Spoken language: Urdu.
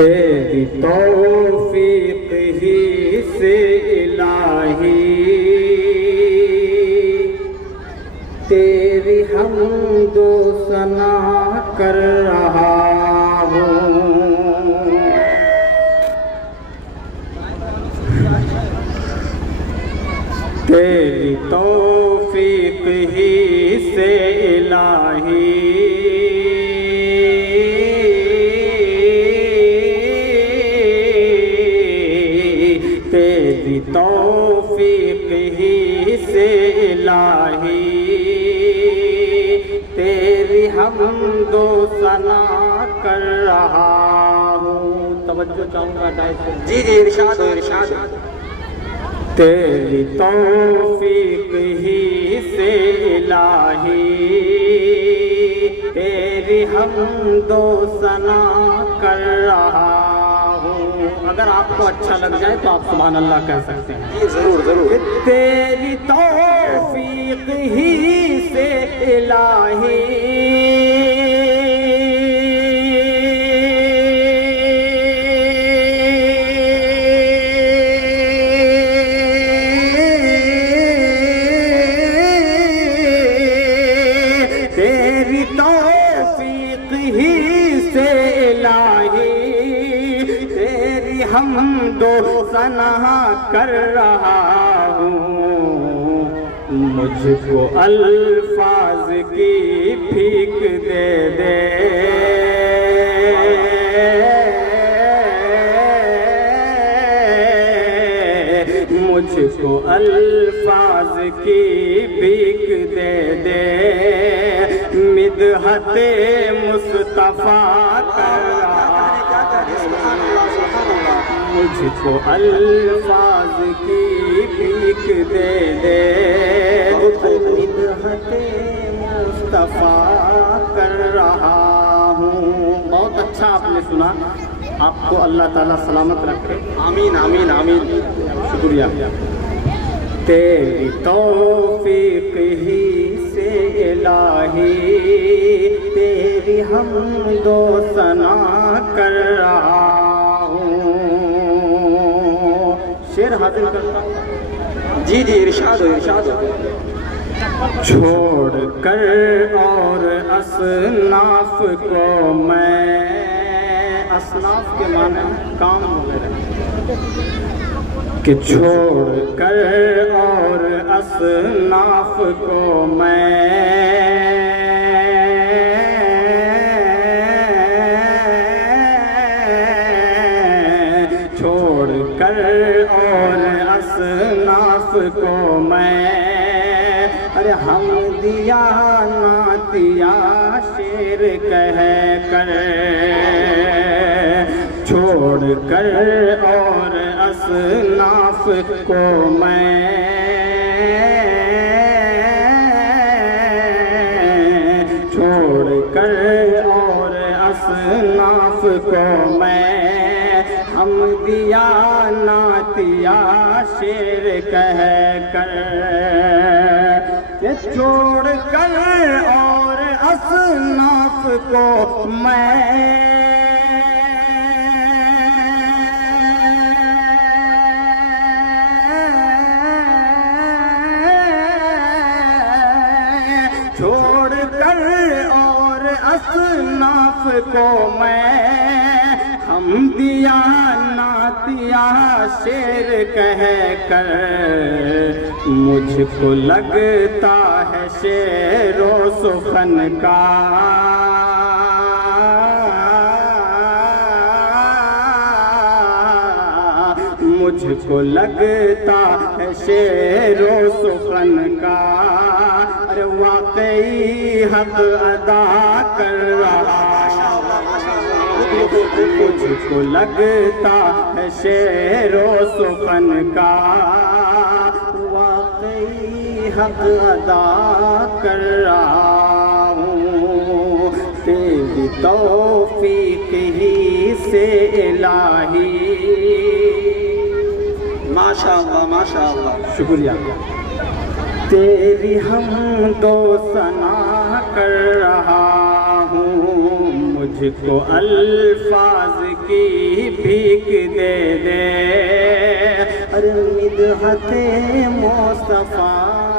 تیری توفیق ہی سے الہی تیری حمد و ثنا کر رہا ہوں. تیری توفیق ہی سے الہی تیری توفیق ہی سے الہی تیری حمد و ثنا کر رہا ہوں. توجہ چاہوں گا جی ارشاد ہو ارشاد. تیری توفیق ہی سے الہی تیری حمد و ثنا کر رہا ہوں. اگر آپ کو اچھا لگ جائے تو آپ سبحان اللہ کہہ سکتے ہیں. جی ضرور ضرور. تیری توفیق ہی سے الہی تیری توفیق ہی سے الہی تیری حمد و ثنا کر رہا ہوں. مجھ کو الفاظ کی بھیک دے دے مجھ کو الفاظ کی بھیک دے دے مدحت مصطفیٰ کر رہا مجھ کو الفاظ کی بھیک دے دے مدحت مصطفیٰ کر رہا ہوں. بہت اچھا آپ نے سنا. آپ کو اللہ تعالیٰ سلامت رکھے. آمین آمین آمین. شکریہ. تیری توفیق ہی سے الہی تیری حمد و ثنا کر رہا ہوں. شعر حاضر کرتا ہوں. جی ارشاد ہو ارشاد ہو. چھوڑ کر اور اصناف کو میں اصناف کے معنی کام وغیرہ کہ چھوڑ کر اور اصناف کو میں چھوڑ کر اور اصناف کو میں ارے حمدیہ نعتیہ شعر کہہ کر چھوڑ کر اور اصناف کو میں چھوڑ کر اور اصناف کو میں حمدیہ نعتیہ شعر کہہ کر چھوڑ کر اور اصناف کو میں چھوڑ کر اور اصناف کو میں حمدیہ نعتیہ شعر کہہ کر مجھ کو لگتا ہے شعر و سخن کا مجھ کو لگتا ہے شعر و سخن کا ارے واقعی حق ادا کر رہا مجھ کو لگتا ہے شعر و سخن کا واقعی حق ادا کر رہا ہوں. تیری توفیق ہی سے الہی ماشاءاللہ ماشاءاللہ. شکریہ. تیری حمد و ثنا کر رہا ہوں. مجھ کو الفاظ کی بھیک دے دے ارے مدحت مصطفیٰ